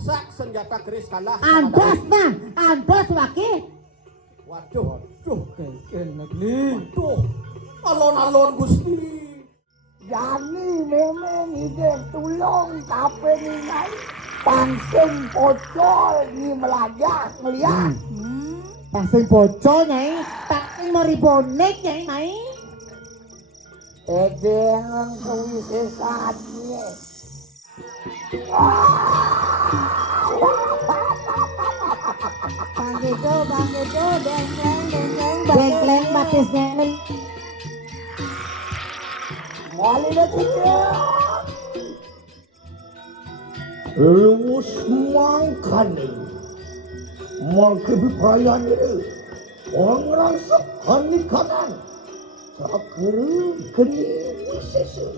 masak senjata keris kalah. Andos nah, andos waki. Waduh, enak nih. waduh, alon-alon Gusti. Yani memang ide tulong tapi ni naik pangsing pocol ni melajak melihat. Pasing bocor nyai, pasing meribonek nyai mai. Edeng kewisesatnya. Bang Gedo, Bengkleng batisnya. Mali dah tiga. Lewus mangkani mangkebi perayaan ini orang rasa kani kanan sakere keni wisese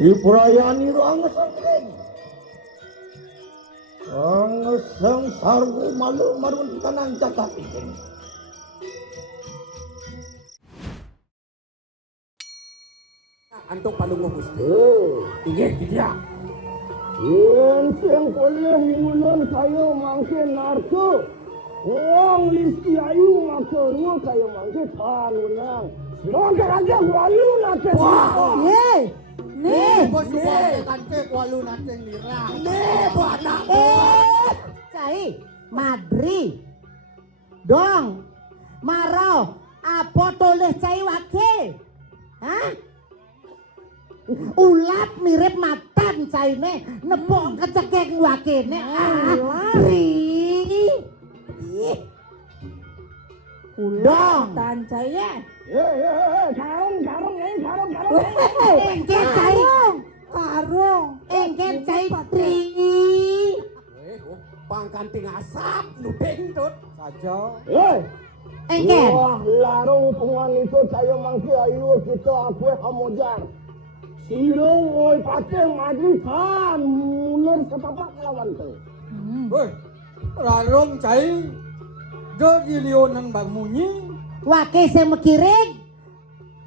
di perayaan itu anges angin anges sang sargu malu marun kanan catat ini. Antung palungo Gusti. Iya, iya. Yang kuliah himulan kayo mangke narko. Wong listi ayu maksudnya kayo mangke panunang. Mangke aja walu nate. Ye, nih, Bos kante walu nateng lira. cai, Madri, dong, maro, apa tulis cai waki? Hah? Ulat mirip matan caine nepok kecekeng wakene ulang tancaya. engke cai Karung. engke cai tri Pangkanting asap nudeng tut. Saja. engke Wah, larung penguang itu kayo mangke ayu kita aku hamojar. Silong oi pateng Madri kan mulur ketapak lawan tu. Woi, rarong cai. Do gilionan bang munyi. wake semekirig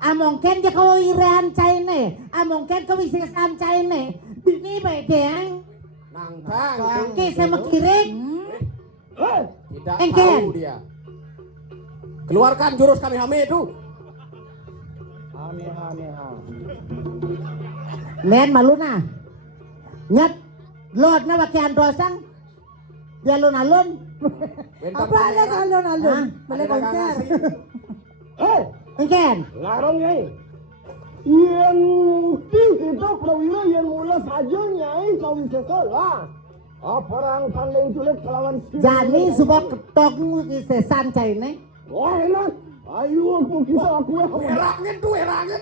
amongken je kau irean caine amongken kau wisesan caine bini bedeng Nangkang. ke semekirig Tidak Engken. tahu dia. Keluarkan jurus kami Hame itu. men maluna nyat lord na wake andosang dia alun-alun Apa ada alon-alon? Boleh konser. engken Larung ni. Yang mesti kita prawira yang mula saja nyai kau bisa lah. Perang tanding culik kelawan jani suka ketok wisesan caine Wah enak. Ayo aku kita aku Erangin tuh erangin.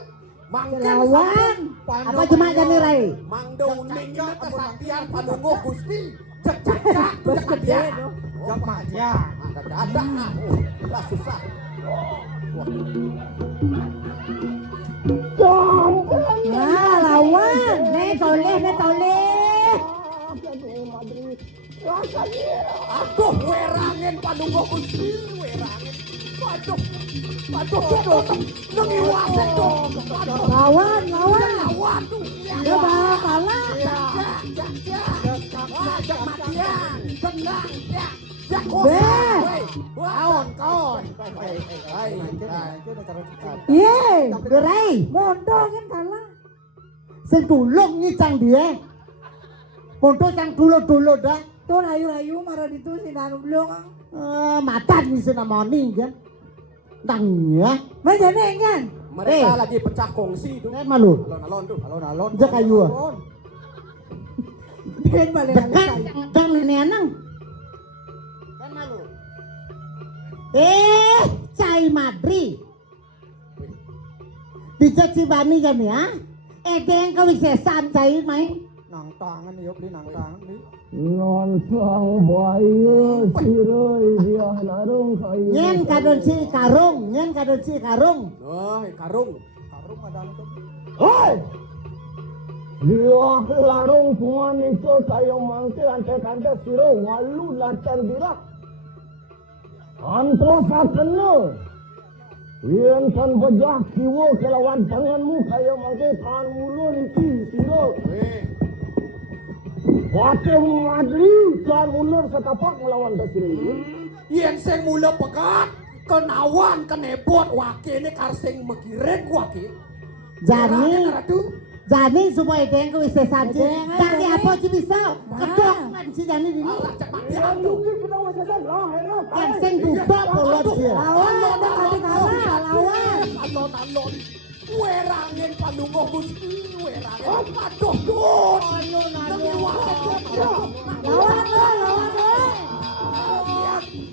Mangken lawan apa jemaah jani rai Mang Dauning ini kesaktian palungo Gusti. Cek-cek Bos gede dia. dong. Jak maja. Ada nah. Lah susah. nah lawan ne toleh Aduh, werangin palungo Gusti, werangin. Waduh. Waduh. Nengiwasin tuh. Waduh. Lawan. Waduh. Dia bakal kalah. Jak matian. Tenang. Jak kawan. Hai. ye gerai Mondong kan kalah. sing dulung nyicang dia Mondo sang dulu dah Tuh rayu-rayu marah itu sinar ulung. matan ni senamoni kan tangnya Macam ni kan? Mereka lagi pecah kongsi itu. kan malu Alon-alon tuh. Alon-alon. Jak kayu Ben balik dekat dan nenek kan malu cai Madri dicaci bani kan ya edeng kau wisesan cai main Nang tangan yuk beli nang tangan beli. Nonton bayu siroi dia larung kayu. nyen kadon si karung Oh, karung. Karung ada itu. Hei! Dia larung puan itu kayu mangke ante siro walu latan dirak. Antro sakena. Yang kan bejah kiwo kelawan tanganmu kayu mangke tan mulun iki Patih Madri dan ulur setapak melawan Tasiri. Yen sing mula pekat kenawan kenebot wakene karsing megiring wake. Jani, Ratu. Jani supaya deng ku wis saji. Tapi apa sih bisa? Kedok kan si Jani dini. Allah cepat ya Yang tu. mungkin kita masih lah, enak. Yang sing budak bolot dia. Lawan, ada kali kalah, lawan. Alon-alon. Werangin panunggo Gusti, werangin. Aduh, Dut. Alon-alon. Lawan lo.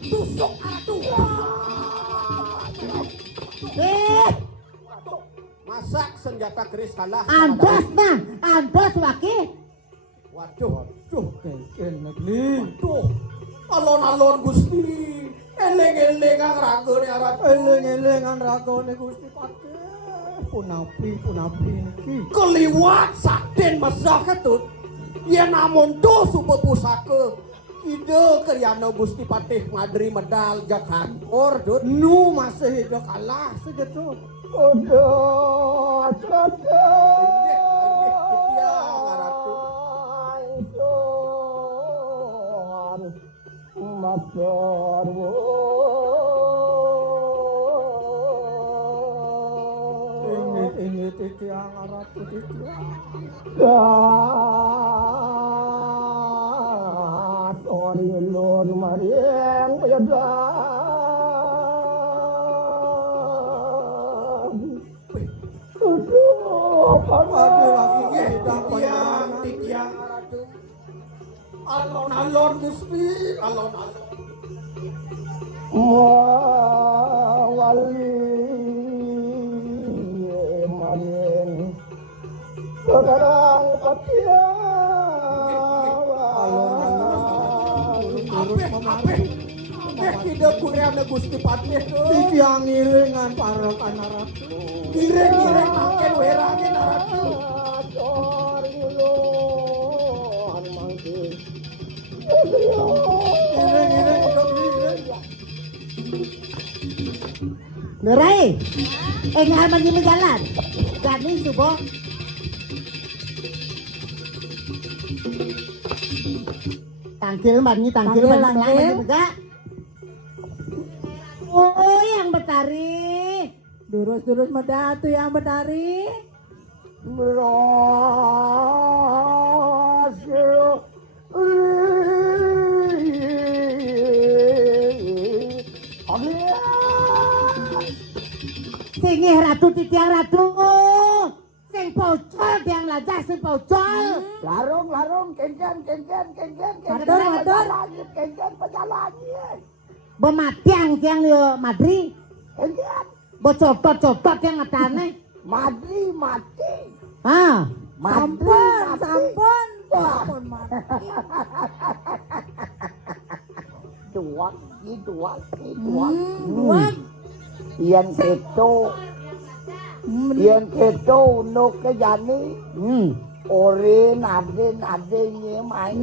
Tusuk aduh. Masak senjata keris kalah. Andos nah, andos wake. Waduh, Duh, keken negeri. waduh. Alon-alon Gusti. Eleng-eleng ang ragone arat. Eleng-elengan ragone Gusti Patih. Punapi niki. Keliwat saden masak ketut. Yen amun do supo pusaka. Ide karyana Gusti Patih Madri medal jakan. Ordut. Nu masih hidup kalah segitu. Udah, Enggih, titiang aratu. Ini titiang aratu titiang. Orang lor mariang pejabat. Titiang aratu. Alon-alon Gusti, alon-alon. Wali marin sekarang Ide karyana Gusti Patih. Titiang iringan para kanaratu. Giring-giring makin werangin aratu. Iring udah iring. Nerai. Enggak mandi jalan. Jani subo. Tangkil mandi tangkil enggak. Oh, yang bertari. Durus medatu yang bertari. Berhasil Singih ratu titiang ratu. Sing pocol tiang lajah sing pocol. larung kencan pejalan Bematiang tiang yo Madri. kencan Bocotot-cotot yang ngatane. Madri mati Ah, Sampun Wah. mati. Duak. Yen keto no kejani ore nade nyemai.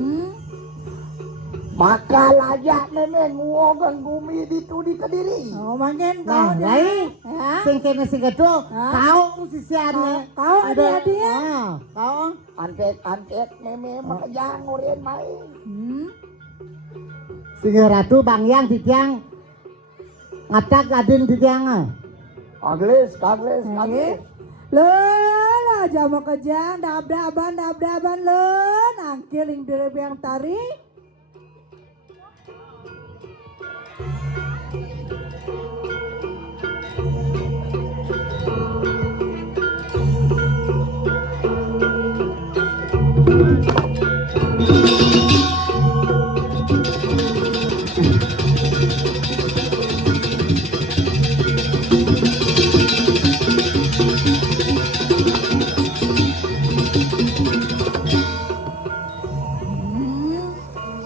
Maka layak nemen nguogan bumi itu di Kediri. Oh, makin nah, kau lai. ya. Sing kene sing gedho, Hah? kau sisiane. Kau adik-adik. Kau. Antek neme makajang oren main. Sing ratu Bang Yang titiang ngatak adin titiang. Kagles. Lo jama kejang dab-daban lo nangkil ing direb yang tari.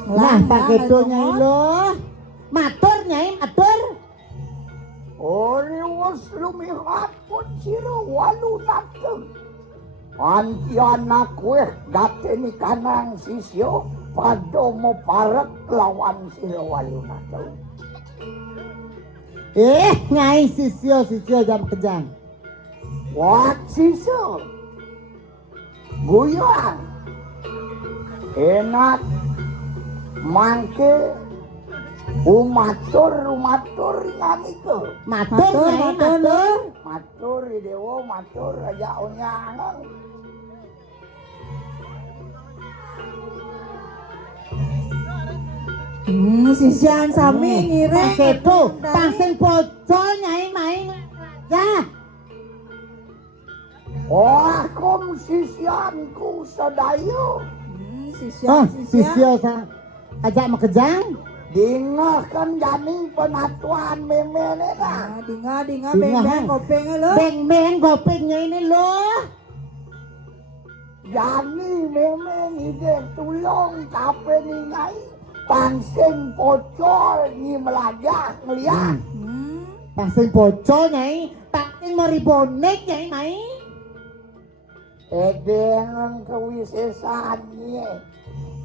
Lah pakai do nyai lo. Matur nyai, matur. Ore was lumihat pun siro walu nateng. Antiana kueh gateni kanang sisyo padomo parek lawan siro walu nateng. Nyai sisyo jam kejang. Wat sisyo? Guyang. enak mangke umatur ngani ke Matur Nyai, matur. matur dewa matur aja onyangan Sisian sami ngireng. Kepo, pangsing pocol Nyai main. Ya, Wahkum sisianku sedayu Sisian. sisio sa ajak makejang. dingahkan janing penatuan memenena Dinga Dinga, beng ha? kopeng lo. Beng-beng gopengnya ini loh. jani memen ide tulung kape ningai pangsing pocol ni melajak ngeliat Pangsing pocol Nyai, pangsing maribonek Nyai main. edeng kewisesannya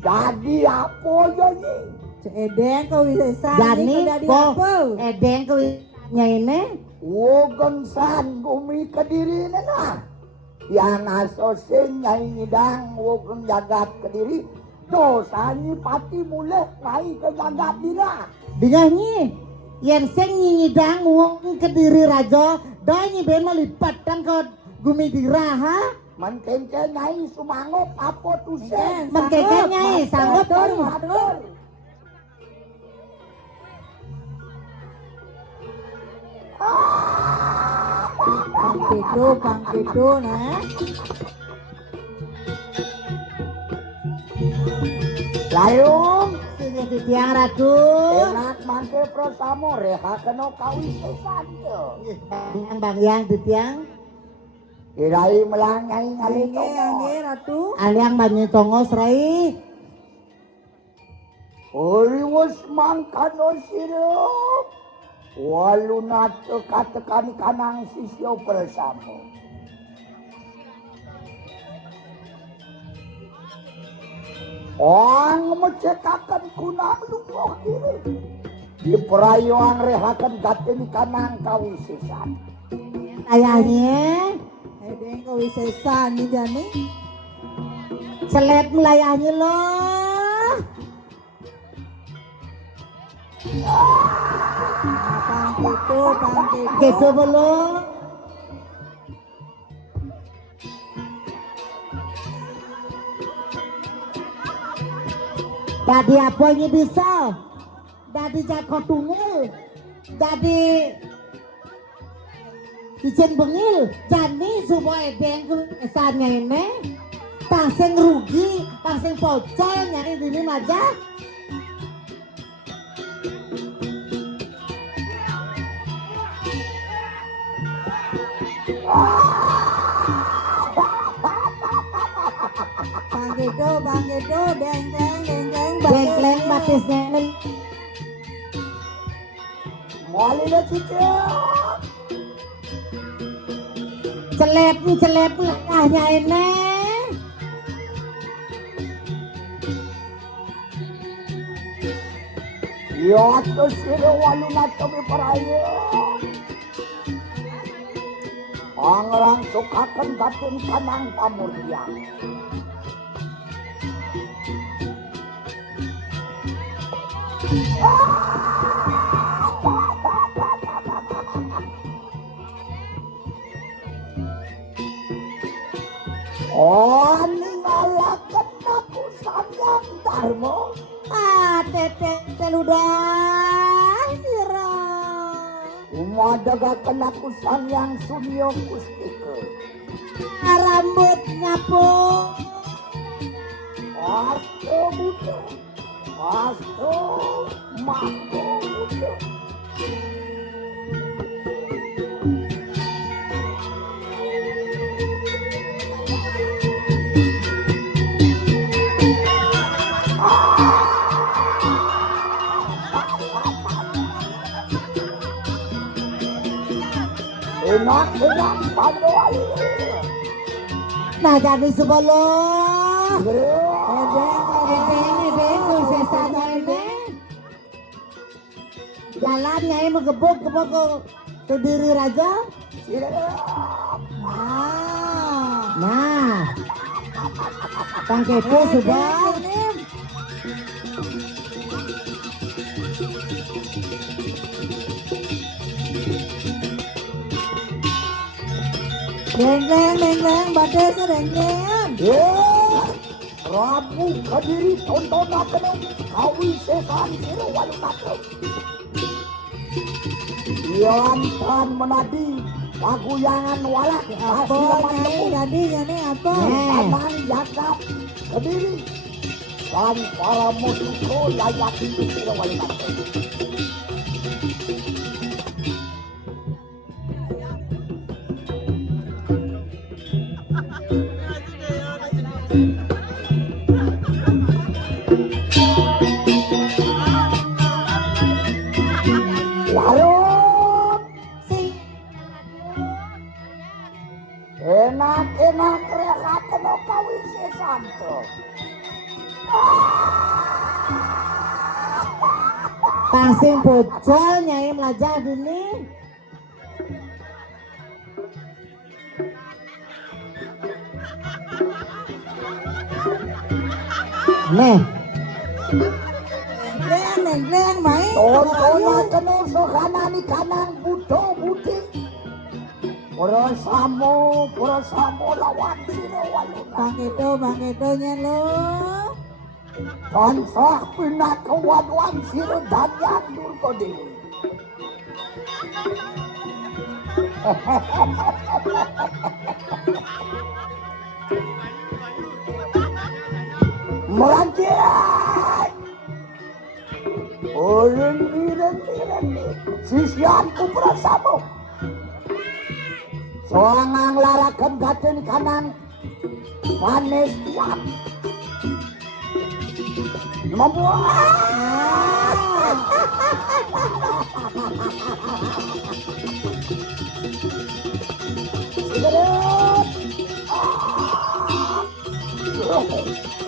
jadi apa jadi Cedeng kau bisa Jani dari kok apa? edeng ke Nyai ini. wogensan gumi kediri nena yang asosin nyai ngidang wogen jagat kediri dosanya pati mulai naik ke jagat dira Dinyanyi yang sing nyidang wong kediri raja danyi ben melipatkan ke gumi diraha. menkengke nyai sumangop apa tusen Mengkeke Nyai sanggup matur Bang Kedo nah. layung Sini di tiang ratu. enak mangke prosamo reha kena kawisesan Bang yang di tiang. kirai melangai ngali Angge ratu. Aliang banyu tongos rai. Oriwes mangkano sirup walunat katekan kanang sisyo bersama Ang mecekakan kunang lumpuh kiri di perayuan rehakan gaten kanang kawisesan Ayahnya Edeng kau bisa sani jani. seleb melayani loh. Bang Kedo. Gitu belum. Tadi apa ini bisa? Tadi jako tungil. Tadi Ijen bengil, jani supaya edeng kesannya ini pangsing rugi, pangsing pocol nyari dini aja. Bang Kedo, deng Dengkleng batisnya ini Mali na cikir celep lekahnya ini. Ya to sira walunat kami parayo Pangerang sukakan gaten kanang pamurya ningalakan aku sayang Darmo Tete teludah sira. Umadaga aku sayang Sunyo Kustike Rambutnya po. Asto Buddha Asto Mako Buddha enak pandoai Nah jadi sebelum edeng sesanya ini jalannya ini gebuk ke diri raja. Nah Kang Kepo sudah Deng bade sedeng. Prabu Kediri tontonaken kawisesan sira walunake. Yantan menadi paguyangan walak Apa nyai jadi apa? Taman Jagat Kediri dan para musuhku layak itu sira walunake. Larut enak rehaken kawisesan to. Pasing bocol nyai melajah gini. Nih, Neng mai. Tontonaken sokanani kanang budo budi. Para samo lawan sira walunake. Bang itu nya lo. Tansah pinakawan sira danyan Durkodiri. Melanjut. Rendi. Sisianku prasamu. Soangang laraken gaten kanang panestian. Membuat. Sigaret.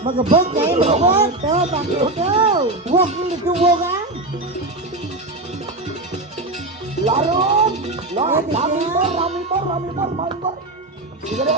magebek nyai magebek. Tuh bang itu. Wah ini tuh kan. Larut. Ramimor. Sigaret.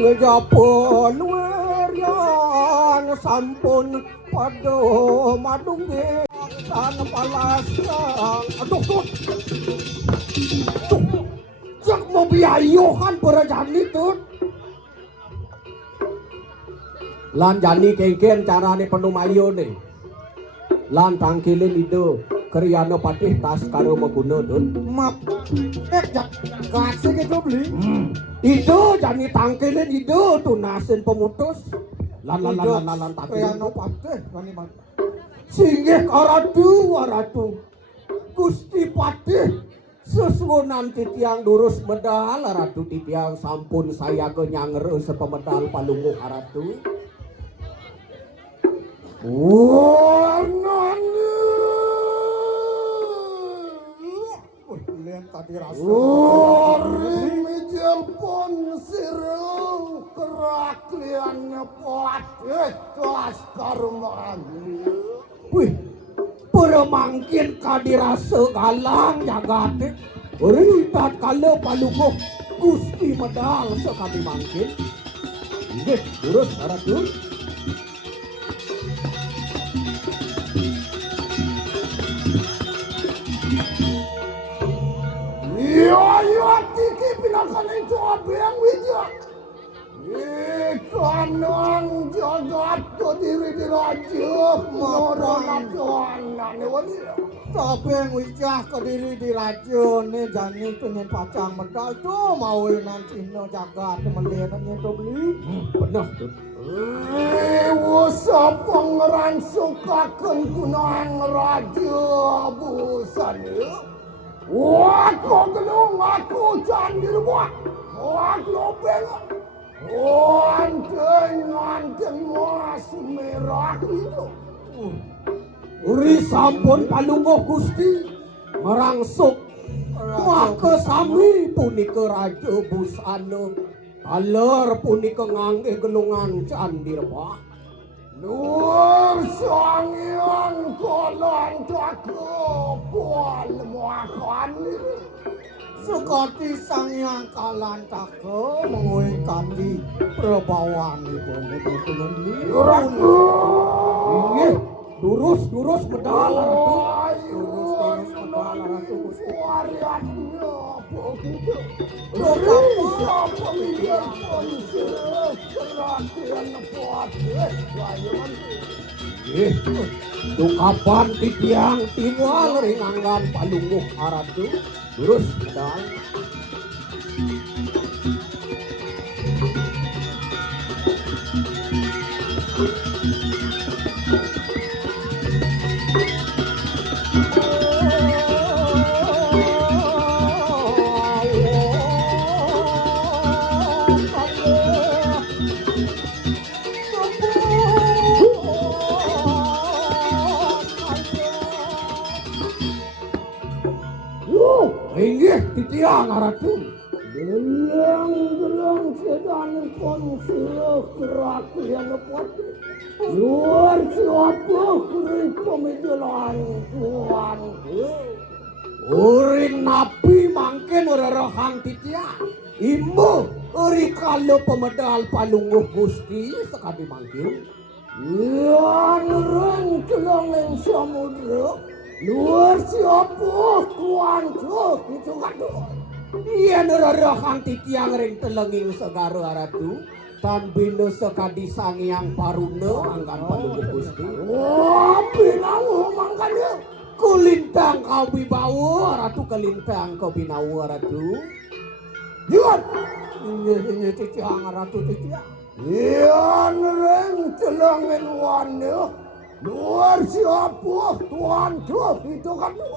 Ngejapun wiryan sampun pada madungge tan palasang. Aduh tuh. Jak mau biayohan para jani tuh. Lan jani kengken carane penuh mayo nih. Lan tangkilin itu Kriana patih tas karo meguna tuh. Map. Jak kasih gitu beli. Itu jani tangkilin itu tunasin pemutus. Lan Kriana patih wani mat. singgih aratu Gusti Patih sesuunan titiang durus medal aratu titiang sampun saya kenyangre sepemedal palungguh aratu. Lian tadi rasa. Mijel pun sirung kerak liannya Patih kelas karmani. Wih, peremangkin kadirasa galang jagate. Ritat kala palungguh Gusti medal sekali mangkin. Nggih, durus aratu. Yo tiki pinakan itu abang wijak. Ikanang jagat ke diri dirajuk. Moronak tuan nane wani. Tapi wijah kediri di racun nih jani pengen pacang medal tuh mau nanti no jagat melihat tuh beli. Benar tuh. Wasa pangeran sukakan kunang raja busan Aku gedung aku candir buat Aku lopeng Nganteng mas merah itu Uri sampun palungguh Gusti merangsuk maka sami punika raja busana aler punika ngangge gelungan candir Pak Nur sangyang kolon tako Kual muakan sekati sangyang kalantaka menguingkan di perbawan ibu Yuraku Inggih durus medal Ayun ratu suariannya begitu Risa pemilihan konser Keratian puasis Ayun Dukapan titiang tinggal ringangan palungguh aratu durus medal Inggih titiang aratu Gelang sedang konser Keratian puasis Luar siapa kuri pemilihan Tuhan Uring napi mangkin rerehang titiang Imbu uri kalau pemedal palungguh Gusti sekali mangkin Yang rengkelongan samudra Luar siapa kuantuk itu kadu Iya nererehang titiang ring telenging segara aratu tan bino sekadi sangyang paruna angkan palungguh Gusti Pinangu mangkanya kulintang kau bibawa ratu kelintang kau binawa ratu Jangan ini titiang ratu titiang Yang rengkelongan wana Luar siapa tuan itu kadu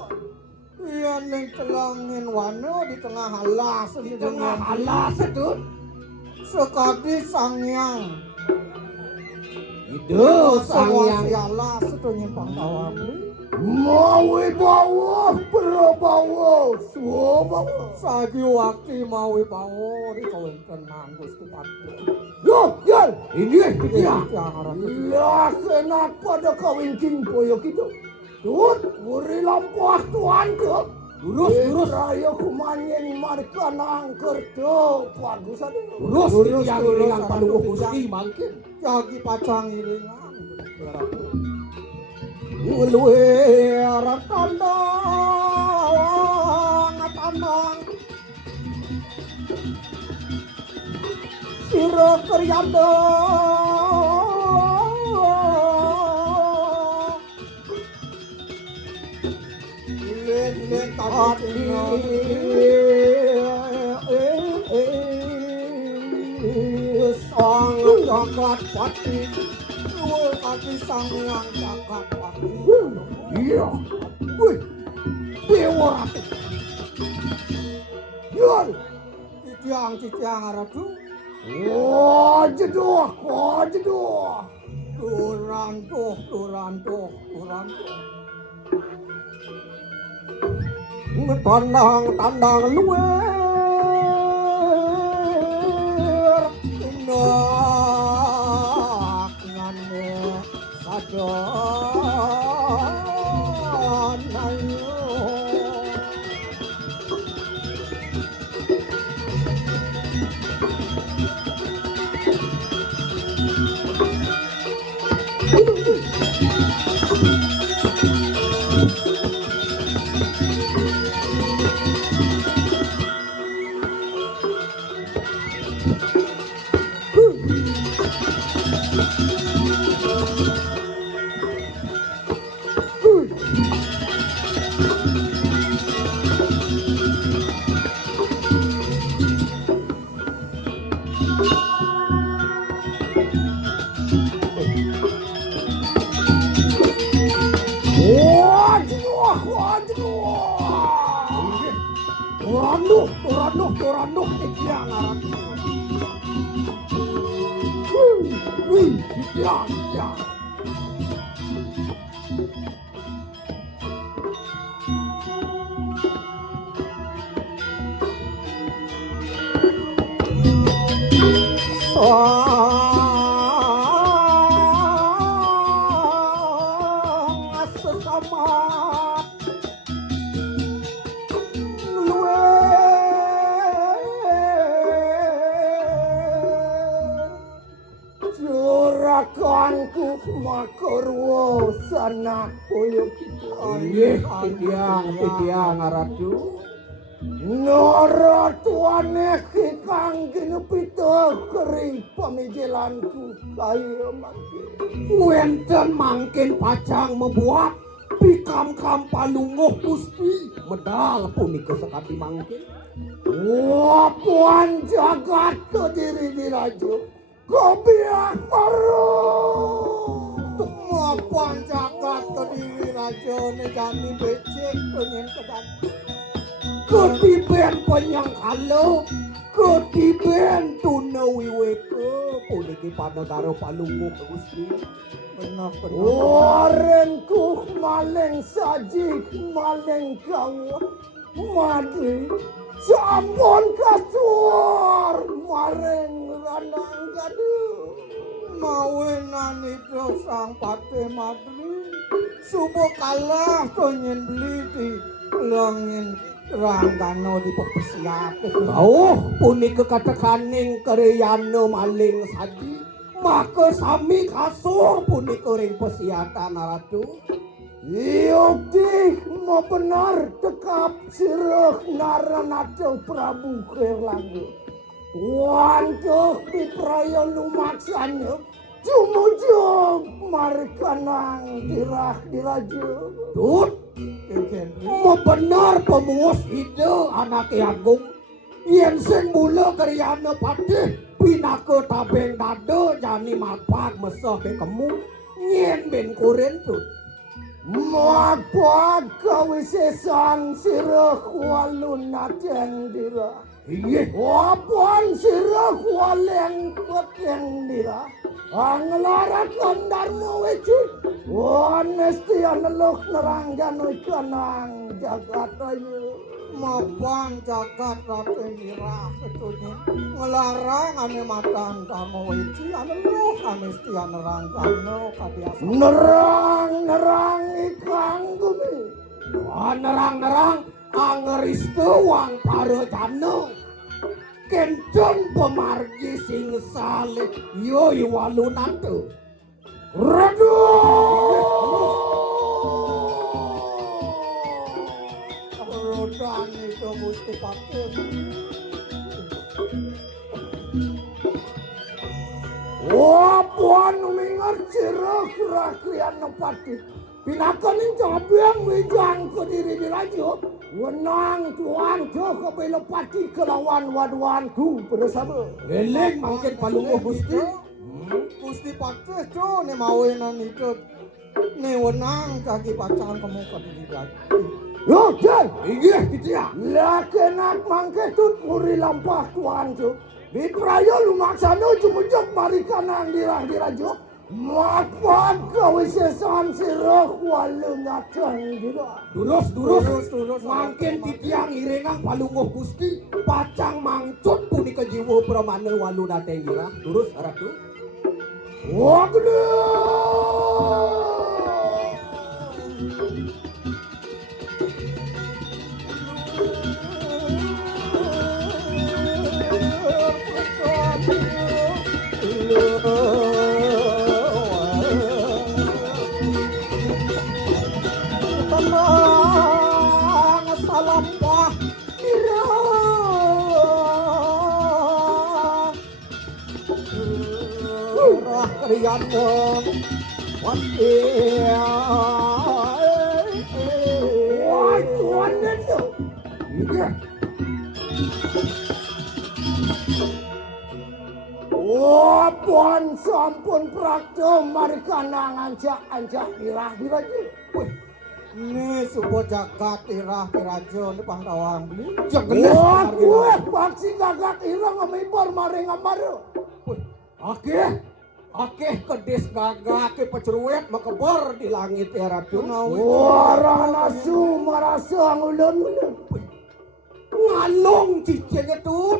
iya neng telangin wano di tengah halas di tengah halas itu sekadi sangyang itu sangyang halas itu nyimpang tawar Mawi bawa berbawa Subawa sagi waktu mawi bawa di kawin tenang Gusti Pati Yan ini titiang ratu Ya senat pada kawin poyo gitu Tut, muri lampuah tuan ke Lurus Raya kumanyen marka nangker tuh Bagus aja Lurus titiang iringan palungguh Gusti mangkin jagi pacang iringan Luar tandang Siro keryanda Lilen hati sang jagat pati luar hati sang yang jagat pati Iya Wih Dewa ratu Yan titiang aratu Oh jedoh Durantuh Tandang luar Tindak ngane sadon ayo Turanduh Titiang aran. Titiang. Sesama juraganku makarwo sana koyo Titiang aratu Nara tuane kang ginepita kering pamijilanku kaya mangkin. Wenten mangkin pacang membuat pikam-kam palunguh Gusti medal punika sekati mangkin. Wah puan jagat kediri diraju kopiak baru. Wah puan jagat kediri raja negani becek penyen kedan. Ketiben penyang halo, ketiben tuna wiweke, puniki panegara palungguh Gusti. Benar. Orenku maleng saji, maleng kau, madi, sampun kasuar, mareng ranang gadu. Mawenan itu sang pate madri, subuh kalah penyen beli di langin. Ranggano di pepesiat punika katekaning kareyana maling saji maka sami kasur punika ring pesiatan ratu. Yukti mau benar tekap sirah naranatu Prabu Kirlangu wantuh di praya lumaksanya jumujung markanang dirah diraju tut mau benar pemuas ide anak agung yang sing mula karyana patih pinaka tabeng dada jani mapak mesah ke kamu nyen ben kuren tut mapak kawisesan sirah walun nateng dirah wapuan sirah waleng peteng dirah anglarat landarmu weci honesti analok neranggan ikanang jagat ayu mapan jagat ratu mirah ketunya ngelarang ane matan kamu weci analok honesti neranggan kadiasa nerang ikang gumi nerang angeristu wang paro jano kenceng pemargi sing saleh yoi walunatu radu rodan itu Gusti Patih wah puan mingar cirah kira-kira nepati pinakanin cabiang wijang ke diri diraju wenang tuan jo kebelepati kelawan waduanku bersama geleng mungkin palungguh Gusti Gusti Patih jo ne mawenan itu ne wenang kaki pacangan kamu ke diri diraju yo jan inggih kitia lakenak mangke tut muri lampah tuan jo di praya lumaksana jumujug marikanang dirah diraju mapan kawisesan sirah walung atang dirah durus mangkin titiang irengang palungguh Gusti pacang mangcut punika jiwa pramana walun atang dirah durus ratu wagdu salampah irah kriyana watia wah tuan itu iya wah puan sampun prakto marikanang anjak dirah diraju Ini subuh jagat irah pirajo ini pangtawang beli. Wah, gue paksi gagak irang ngamibor maring amaru. Oke, kedis gagak ke peceruet makebor di langit ya ratu. Wah, nasu marasa ngulun. Ngalong cicing itu,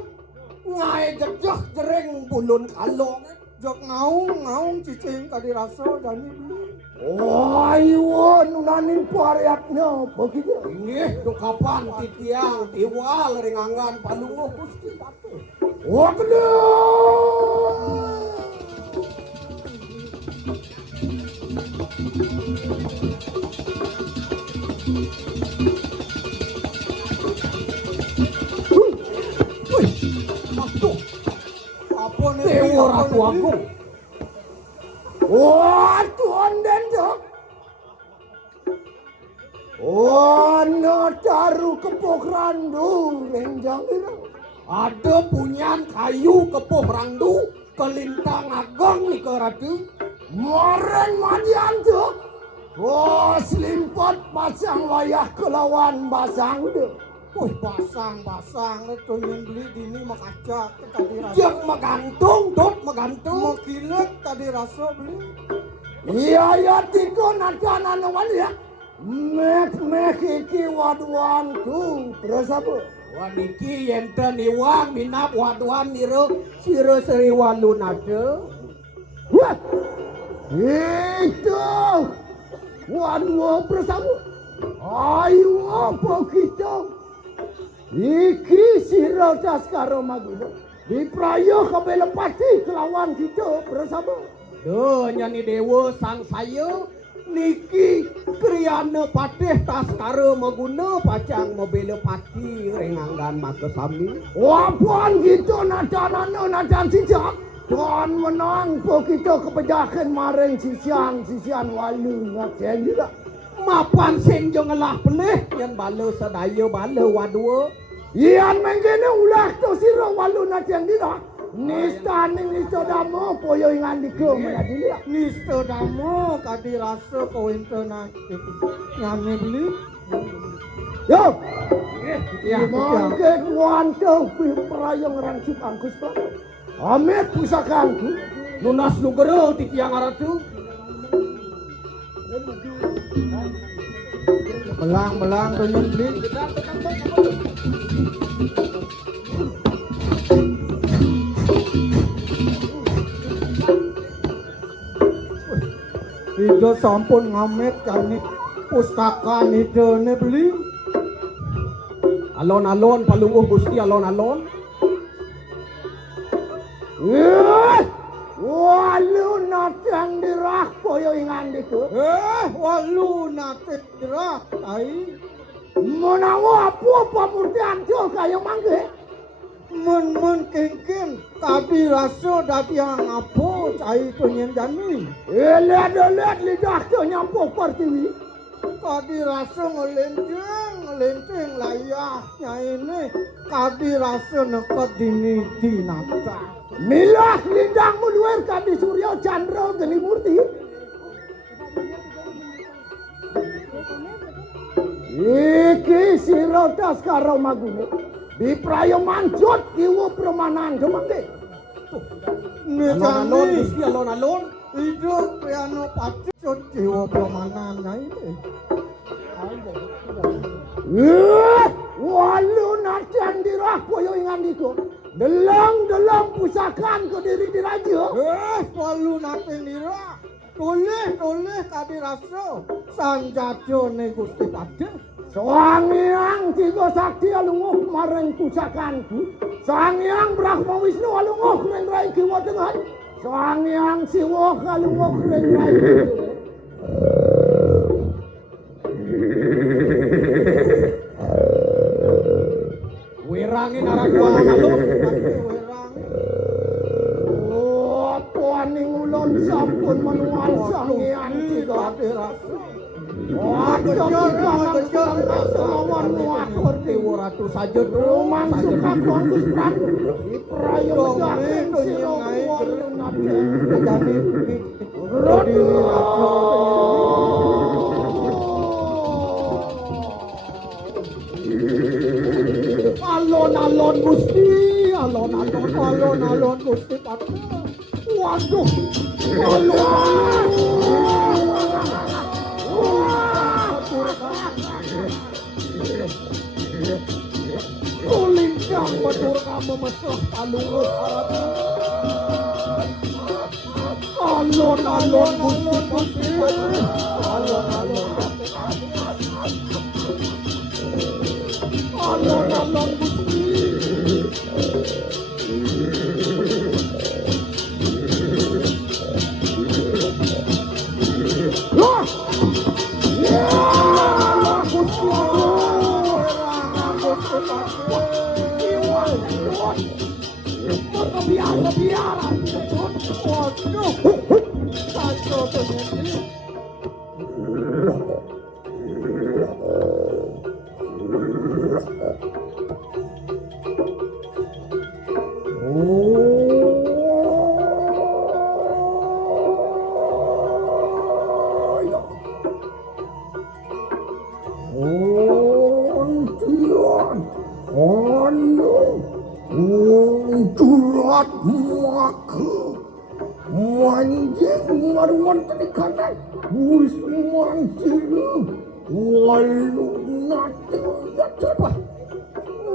ngai jejak jereng bulun kalong. Jok ngaung cicing kadirasa jani beli. Wah, iwan nunanin pariaknya begitu. Ini kapan titiang tiwal ringangan palungo gusti pate. Wah, kedua. Apa nih? Dewa Ratu Agung. Wah, tuan dendok. Oh, taruh kepok randu renjang itu. Ada punyan kayu kepoh rangdu kelintang agong nih ke ratu. Maren madian tuh. Oh, selimpat pasang wayah kelawan basang itu. Wih, basang itu yang beli dini makaca tadi rasa. Yang megantung, dot megantung. Mau kilet tadi rasa beli. Iya, ya tiko nakanan nawan ya. Mek iki waduan tuh. Terus apa? Waniki yenten iwang minap waduan niro siro seriwan lunade. Wah, itu. Waduh, bersama. Ayo, apa kita? Iki siro tas karo maguna. Di prayo kabel pati kelawan kita bersama. Duh, nyanyi dewa sang sayo. Niki kriana patih tas karo maguna pacang mobil pati renganggan maka sami. Wapan gitu nadan sijak. Tuan menang po kita kepedakan maring sisian walu ngaten juga. Mapan sing jo ngelah pelih yang balo sedaya balo wadua. Ian mengkene ulah to sira walu ngaten juga. Nista damo poyo ngandiko menadi dia. Nista damo kadirasa kau internet nyanyi beli. Yo. Ya, Mangke tuan to prayong rangsuk angkus to. Amet pusakanku. Lunas nugero ti tiang aratu. Belang tuh yang beli. Ijo sampun ngamet kami pustaka nido ne beli. Alon-alon palunguh gusti alon-alon. Walu natang dirah poyo ingan diku. Walu nate dirah tai. Menawa apa murti anjo kayo mangke. Men kengken tadi rasa dati yang apa cai tu nyen jani. Lihat lidah tu nyampuk pertiwi. Tadi rasa ngelenteng layahnya ini. Tadi rasa nekat dini dinata. Milah lidang muluer kadi Surya Chandra geni murti. Iki sirotas karo magune. Di prayo mancut kiwo permanan kemangke. Alon-alon gusti alon-alon. Hidup priano pacut jiwa permanannya ini. Walu natang dirah poyo ingan diku. Delang pusakan ke diri diraja. Walu nate nira. Toleh kadi rasa. Sanjajo ne gusti pade. Soangyang tiga sakti alunguh mareng pusakanku. Soangyang Brahma Wisnu alunguh reng rai kiwa dengan. Soangyang Siwa alunguh reng rai kiwa. Wirangin aratu alon-alon. Oh, tuaning ulon sampun manual sangyang tiga rasa. Wah, kejar lawan muakur Dewa Ratu saja rumang suka kongus prak. Di prayo Dong, jaken itu siro yang naik walu nate. Jadi Rodo. Alon-alon Gusti, alon-alon Gusti Pati. Waduh, Kulintang betul kamu mesra talurut harapnya. Alon-alon Gusti Pati. Alon-alon Gusti. Turat maka manjing maruan tadi kanan wis mancing walu nate ya coba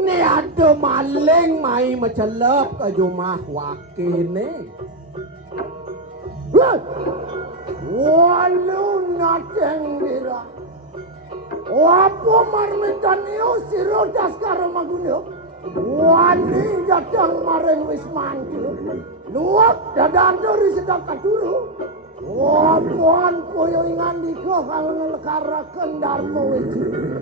ne ada maling mai mecelep ke rumah wakene walu nate ngira apa marmetan yo siro daskar maguno wani datang mareng wis mangkil luak dadan dari sedang kaduru wapuan koyo ingan diko kalau ngelekarakan darmo wis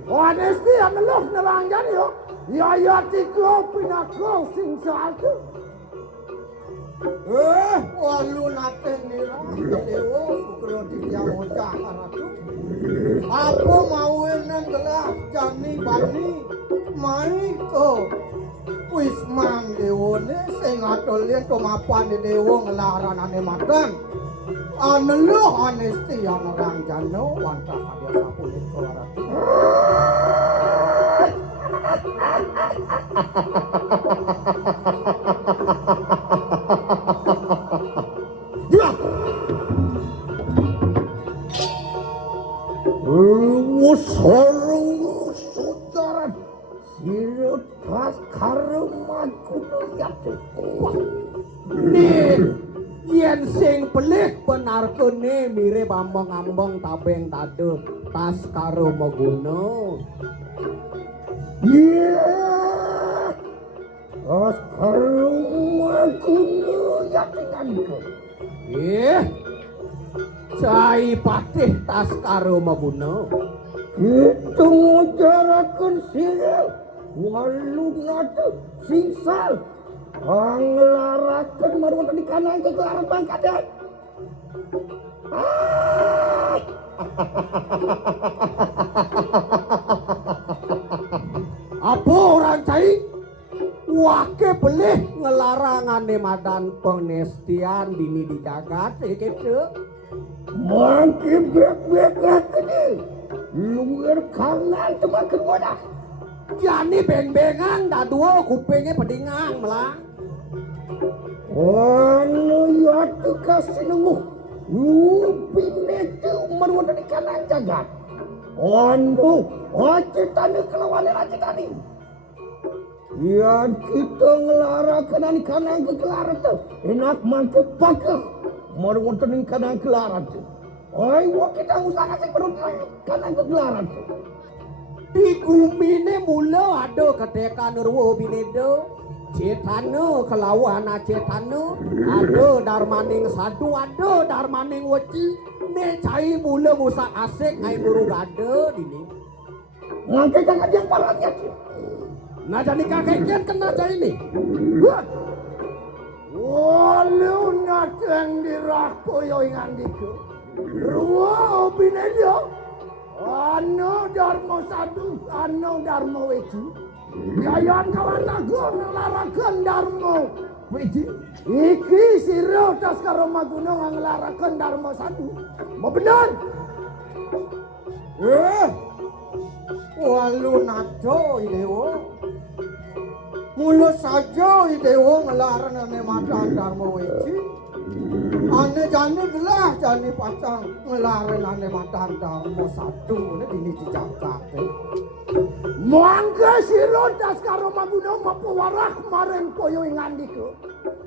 wanesti yang ngeluh neranggan yo ya tiko pinako sing saltu walu nate nira dewo sukro dia ojak karatu aku mau nang gelap jani bani mai ko wis mang dewone sing atolien to mapan dewo nglaranane makan anelu honesti yang orang jano wanta hadia sapulit kelarati ya Sorong saudara sirut karumat kudu yate nih yen sing pelih benar kene mirip ambang-ambang tabeng tade tas karo maguna tas karo maguna yate kanko Cai patih tas karo maguna itu ngujarakan siril walu nate singsal anglarakan marwata di kanan ke arah bangkadan apa orang cai wake belih ngelarangane madan penestian dini di jagat gitu mangke bek-bek kene luar kanan temakan wadah jani beng-bengan daduo kupingnya pedingang melang anu yatu kasih nunggu lupine tu marwada di kanan jagat anu acetane kelawane acetane yan kita ngelarakan di kanan ke kelaran tu enak mangke pakah marwada di kanan kelaran tu oi wah kita usaha sing perut kanan ke kelaran tu di kumine mula ada ketika nurwo binedo cetana kelawana cetana ada darmaning sadu ada darmaning weci ne cai mula musa asik ngai buru gade dini ngangke jangan yang parahnya nah jadi kakek kena cai ini walu nateng dirako yo ingandiku ruwo binedo Ano darmo sadu, ano darmo weci. Jayan kawan lagu ngelarakan darmo weci. Iki siro tas karo maguna ngelarakan darmo sadu. Mau benar? Walu nado idewo. Mula saja idewo ngelaran ane madan dharma weci. Ane jane gelah jane pacang ngelaran ane madan dharma satu ne dini dijakate. Mangke sira Daskara Maguna mapu warak mareng koyo ing andika.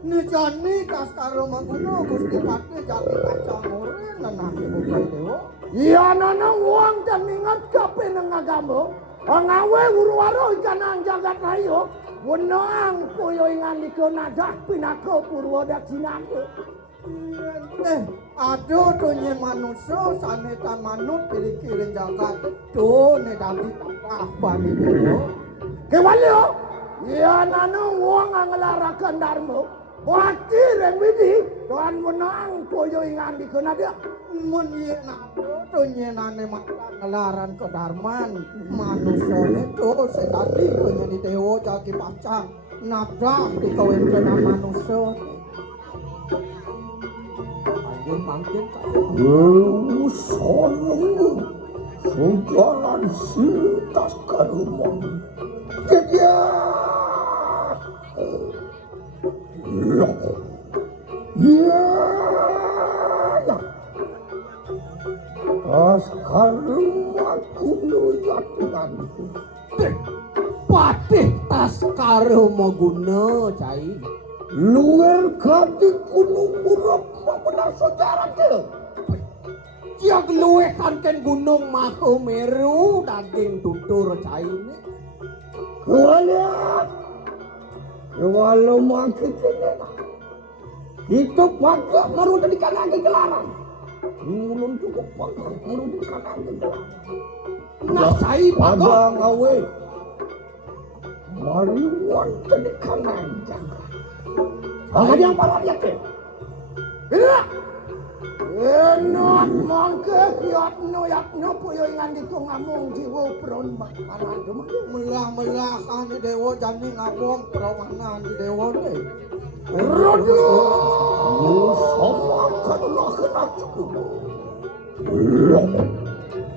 Ni jane Daskara Maguna Gusti Pati jane pacang ore nenake muga idewo. Iya nana wong dan ingat kapeneng agama. Ngawe urwaro ikanang jagat rayo. Wenang koyo ing andika nadah pinaka purwa daksinante. Aduh donye manusia sanetan manut pilih-pilih jagat tuh ne dadi tapah bani dulu. Kewalyo, iya nana wong ngelarakan dharma. Wati reng widi, Tuhan menang koyo ing andika nadah. Mun ye nado donye nane matan ngelaran kedarman manusia itu sedadi donye di dewa jagi pacang nadah dikawinkan manusia. Anjing mangkin Sono sejalan sitas karumon. Kedia. Ya. Sekarang aku lihat denganku. Patih Daskara Maguna cai. Luar kaki gunung buruk benar sejarah dia. Yang luwe kanken gunung Mahameru daging tutur cai ini. Kewala makin kena. Itu pagak maru dari kanan ke gelaran. Mulun cukup pagak maru dari kanan ke gelaran. Nah cai Pagak ngawe. Mari wante di kanan jaga. Pagak yang parah ya ke. Inilah. Enak mangke kiatno yakno puyo ingan di ngamong jiwa peron bakaran cuma melah ane dewa jani ngabong perawanan di dewa ne. Rodo sama kanlah kena cukup.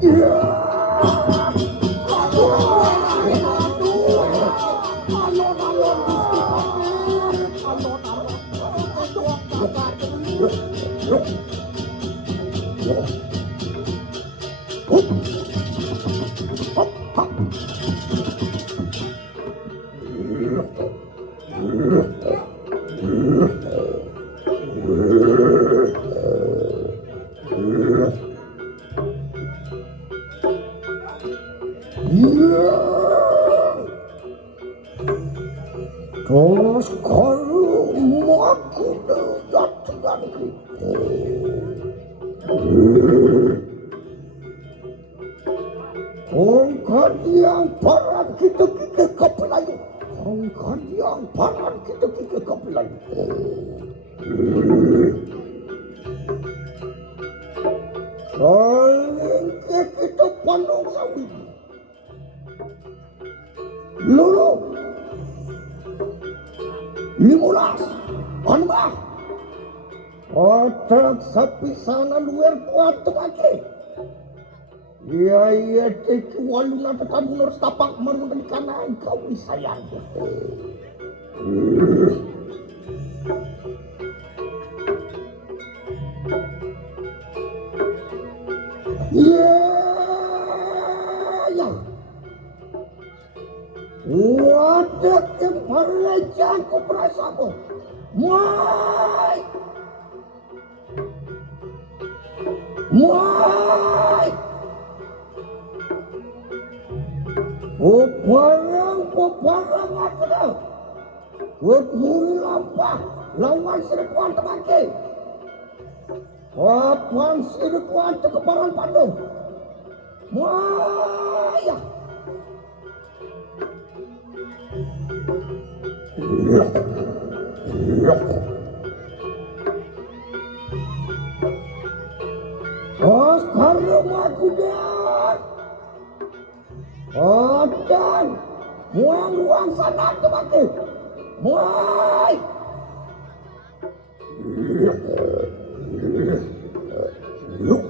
Ya. Terus kalau aku datang Ongkar yang paran kita kepelayu. Ongkar yang paran kita kepelayu. Saling kita pandang sawit. Lulu 15 Anbah otak sapi sana luar kuat tuake. Iya teki waluna tekan nur tapak marun dari kanan kau sayang. Ya. Wadah yang perlejaku perasamu. Mai. Peparang aku dah. Kudmuri lampah, lawan serikuan temake. Papan serikuan keparan pandu. Maya. Sekarang aku dah. Dan muang sana temake. Muai. Look.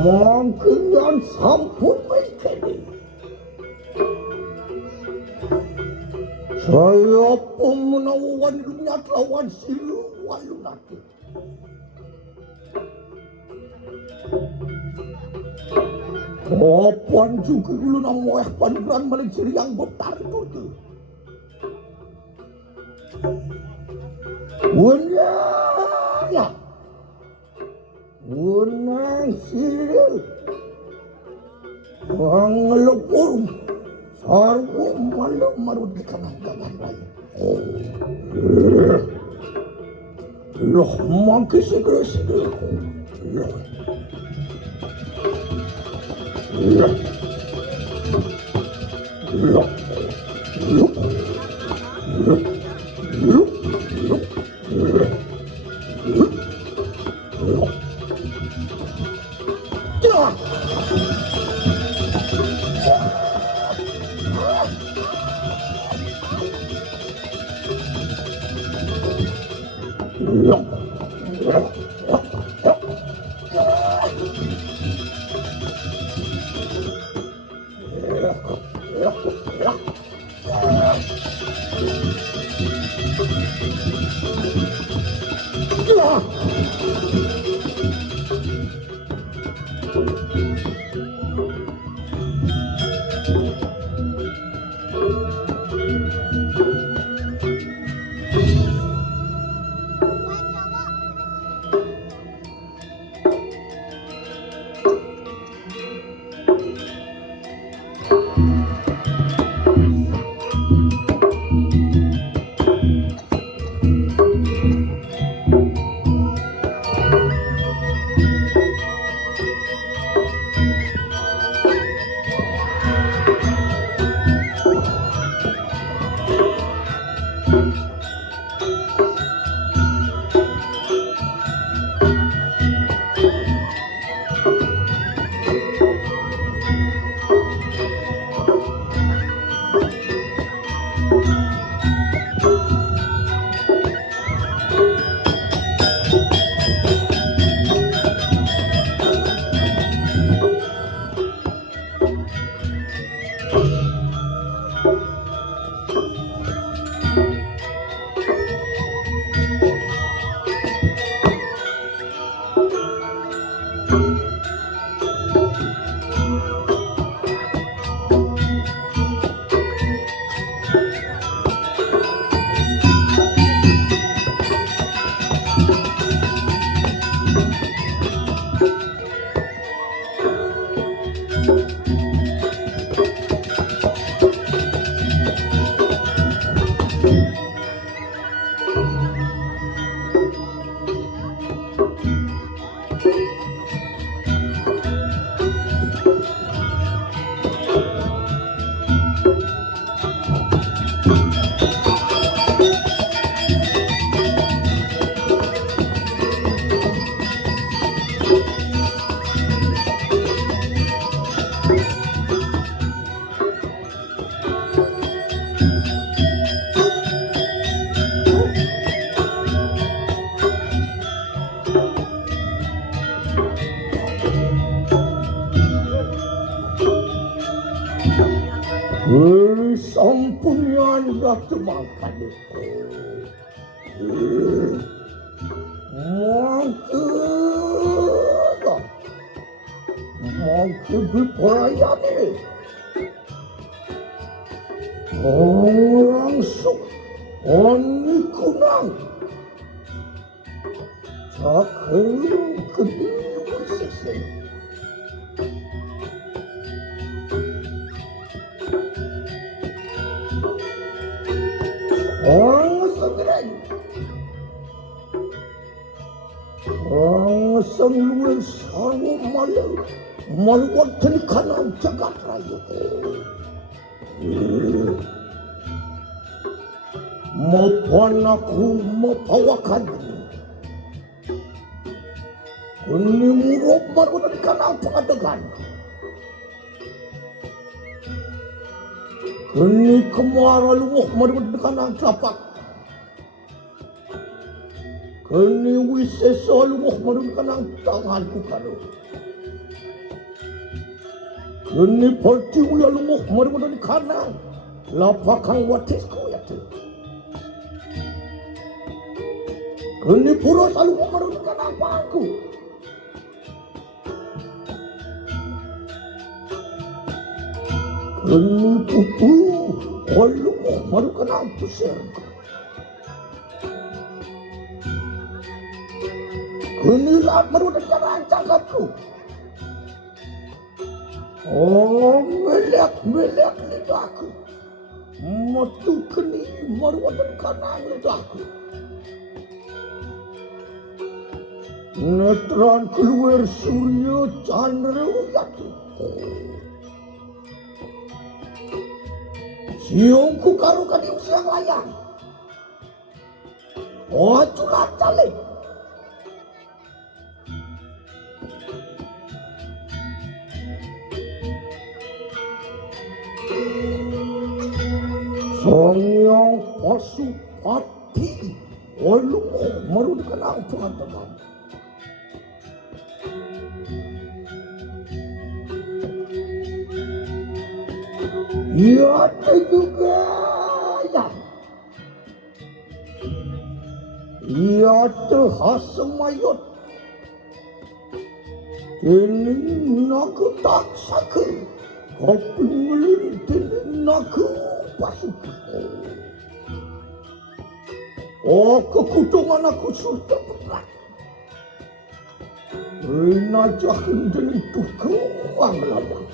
Mangkian sampun mengkene. Saya pemenawan lunyat lawan silu walunati. Kapan juga dulu nama panduran Malaysia yang bertarung tu. Benar. Unang silu. Mengelepur. Sarwa malam marut di kanan-kanan raya. Loh, makin segera-segera. Loh. Loh. Loh. Loh. Loh. Loh. Loh. Loh. Loh. Sampun dah termakan. mangke mangke diperayani langsung oni kunang cakering kediri sese orang segereng orang semluwe sarwa malu maluwatan kanang jagat raya maupun aku mapawakan kuni murup maluwatan kanang pengadegan kini kemara lumuh maluwatan kanang telapak kini wisesa lumuh maluwatan kanang tanganku karo kini pertiwi lumuh maluwatan kanang lapakang watisku yaitu kini pura selalu memerlukan apa aku kini putu lalu memerlukan apa serku kini lah memerlukan ancakku oh melek lidahku metu kini memerlukan lidahku netran keluar surya chandra yaitu siungku karo kadiu siang layang oh culat calik Sonyong Pasupati Walu merudukan ang teman-teman ya juga ya ya hasemayot ini naku tak sakit kopi melintin naku pasukan oh kekutungan aku sudah berat rina jahin dan itu keuang lawang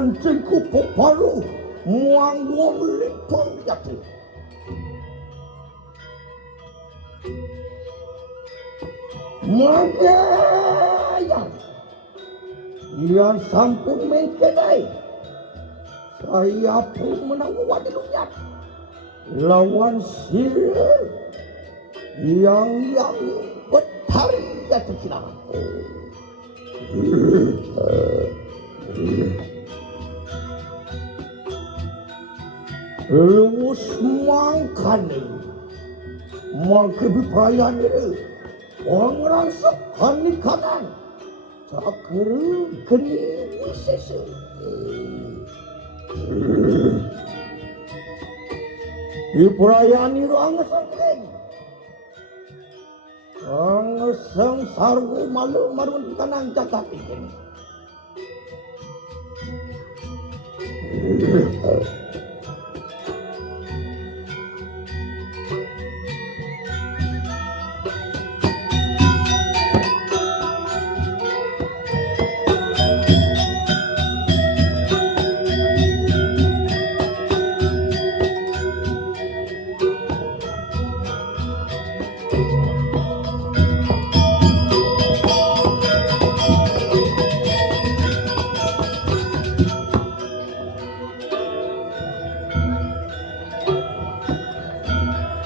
Ancing ku pepalu muang wong lipang yati Magaya yang sampun mengkedai saya pun menangguh di lunyat lawan sihir yang betari yaitu kilangan lewus mangkani mangkebi perayaan ini orang sekali kanan cakir geni wisese di perayaan itu angesang angesang sarwu malu marun kanang jagat ini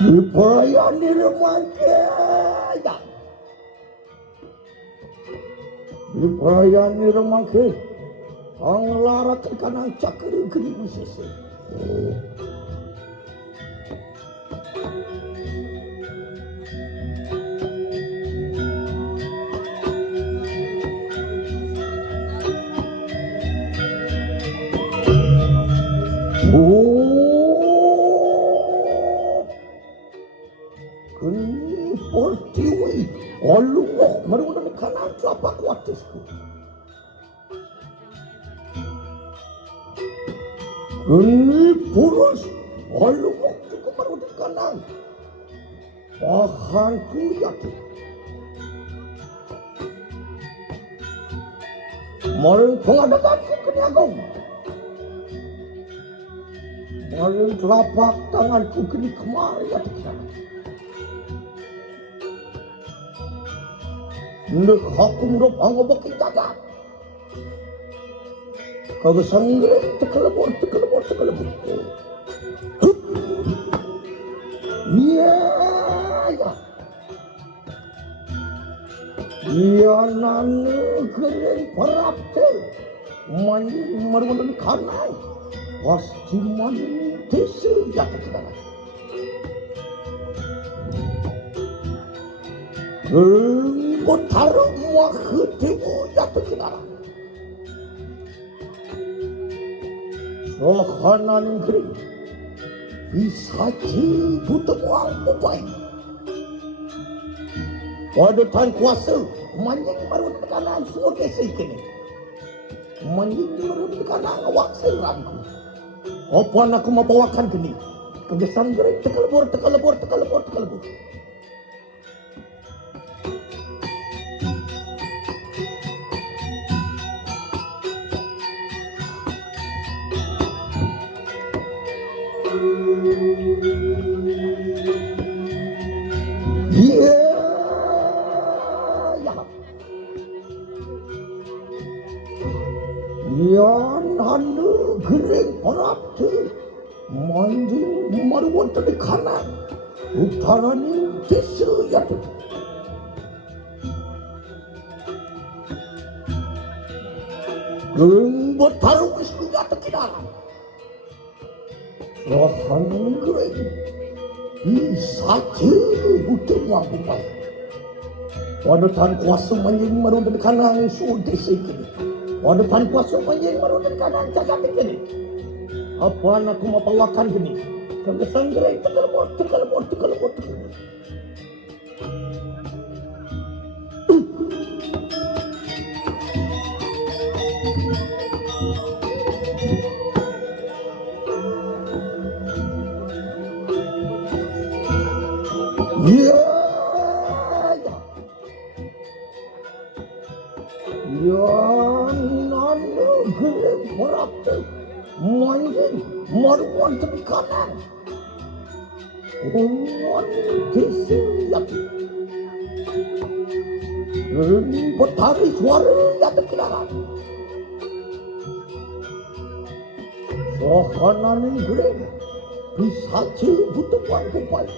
di perayaan di remangkaya di perayaan di remangkaya ang larat kanang cakir geni wisese Oh, kini portiwi, olungok marunong kanan telapak watisku. Kini purus, olungok cukup marunong kanan. Pahanku yakin. Maring pengadatanku kini agung. Maring telapak tanganku kini kemari ya tekan. Nek hakum rop angobaki jagat. Kagesanggre tekelebur. Iya. Iya nane kering parapte. Maning marunong kanai. Pasti maning desa jatuh ke dalam. Taruh muak hatimu jatuh ke dalam. Sohanan kering. Bisa butuh uang upai. Wadatan kuasa. Manjing marunong kanan semua desa kini. Manjing marunong kanan awak serangku. Apa aku mau bawakan gini? Kegesan gering tekelebur. Iya. Yan anu gering parapte manjing marwan tadi kanan utarani desa yatu. Gering botaru isku yatu kidaran. Rohan gering bisa butuh uang bupai. Wadatan kuasa manjing marwan tadi kanan su desa kini. Wadatan kuasa manjing marunong kanan jagat kini. Apa aku mau bawakan gini? Kegesan gerai tekelebur. Iya. Nanu gering parapte manjing marwan tepi kanan. Uwan desa yatu. Petari suara yatu kidaran. Sohanan gering bisa butuh uang bupai.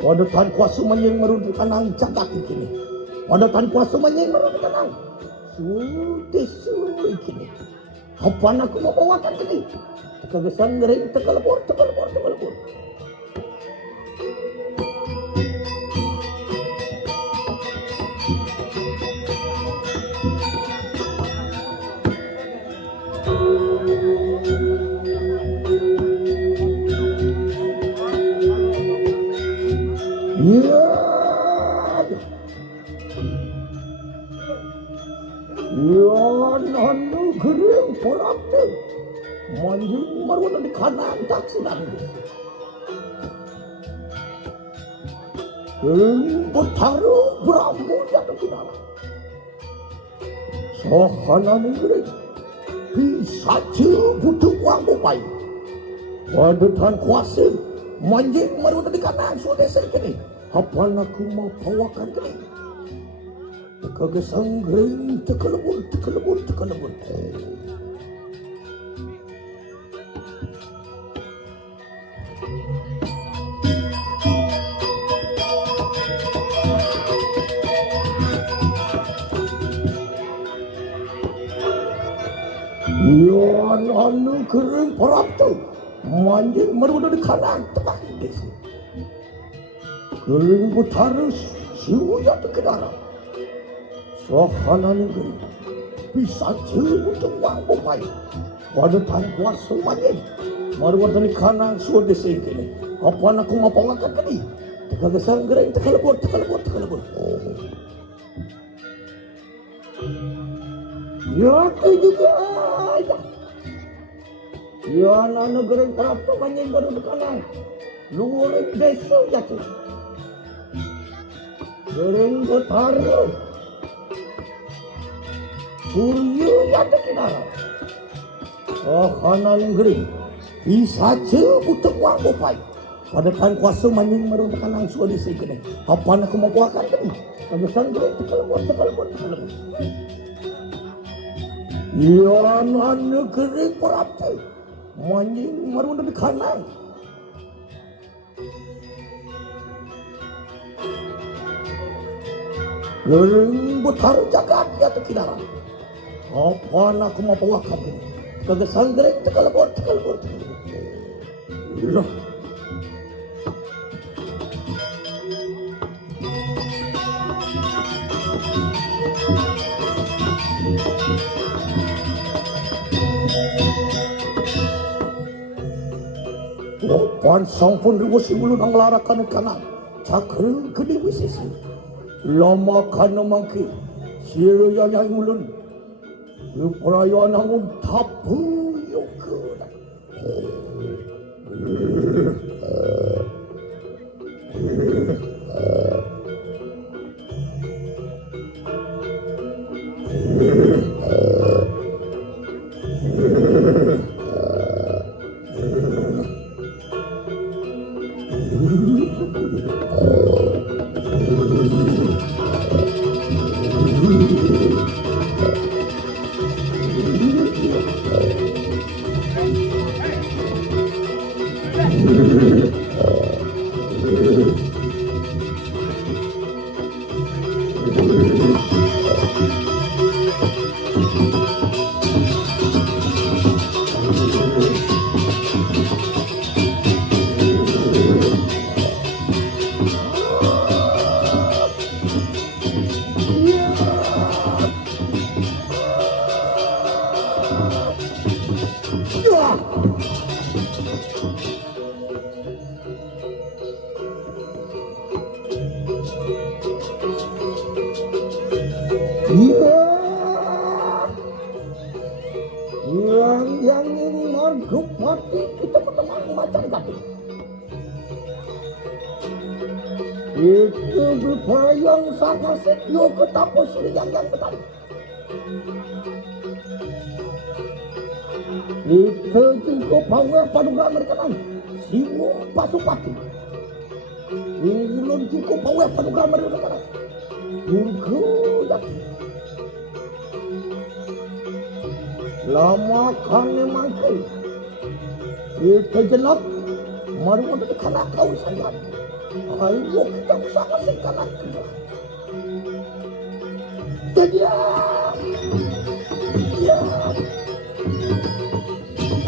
Wadatan kuasa manjing marunong kanan jagat kini. Wadatan kuasa manjing marunong kanan sudah kini. Apa aku mau bawakan kini? Kegesan gering tekelebur. Iya. Yan anu gering parapte manjing marunong kanan taksinan. Botaru Brahmo jatuh ke dalam. Sohanan gering bisa butuh uang bupai. Wadatan kuasa manjing marunong kanan su desa kini. Apa aku mau bawakan kini? Kegesan gering tekelebur. Yan anu gering parapte manjing marunong kanan tepah desa. Gering botaru siu jatuh ke dalam. Sohanan gering bisa butuh uang bupai. Wadatan kuasa manjing Marwatan ni kanang suod desing kini. Apa nak aku ngapawakan kini? Teka gesang gereng teka lebur. Ya tu juga. Ya anak gereng kerap tu banyak baru berkanang. Luar desa jatuh. Gereng bertaruh. Surya jatuh kinara. Kanan gereng. Bisa je butuh uang bopai. Pada kan kuasa manjing meruntakan langsung di sini. Apa nak aku mau kuakan tadi? Kebesan gereng teka lebur. Ya anak gereng kerap tu. Manjing meruntakan kanang. Gereng bertaruh jagat jatuh kinara. Apa nak aku mau kuakan tadi? Kegesan gereng teka lebur. Loh. Pan sampun riwasi ulun ang larakan kanan. Cakring gede wisisi. Lama kana mangki. Siro yang ulun. Perayaan ang tapu yoke. Yang ingin marguk mati kita berteman macam tadi. Itu berpayang sangat setia ke tapus yang betali. Itu juga power paduga mereka kan. Simo Pasupati. Ingulun juga power paduga mereka kan. Juga jatuh. Lama kami mangkil. Kita jenap. Mari untuk kanak kau sayang. Ayo kita usaha singkanan kita. Kejam. Ya.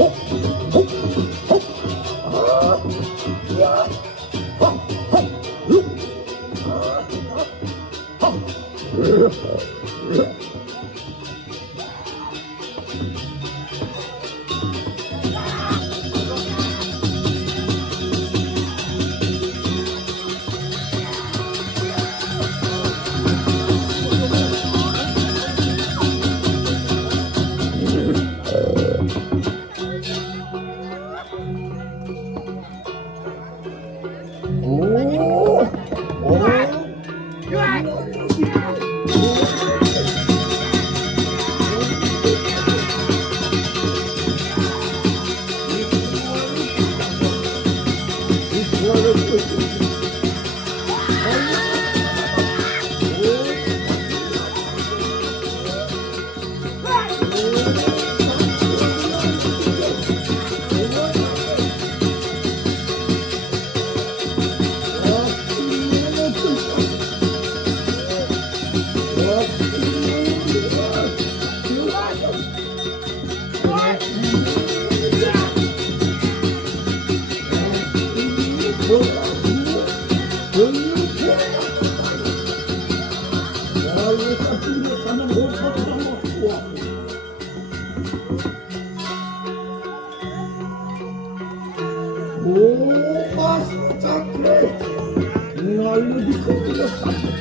Hop. Ya. Hop. Look. Hop. Lalu dikepung satu.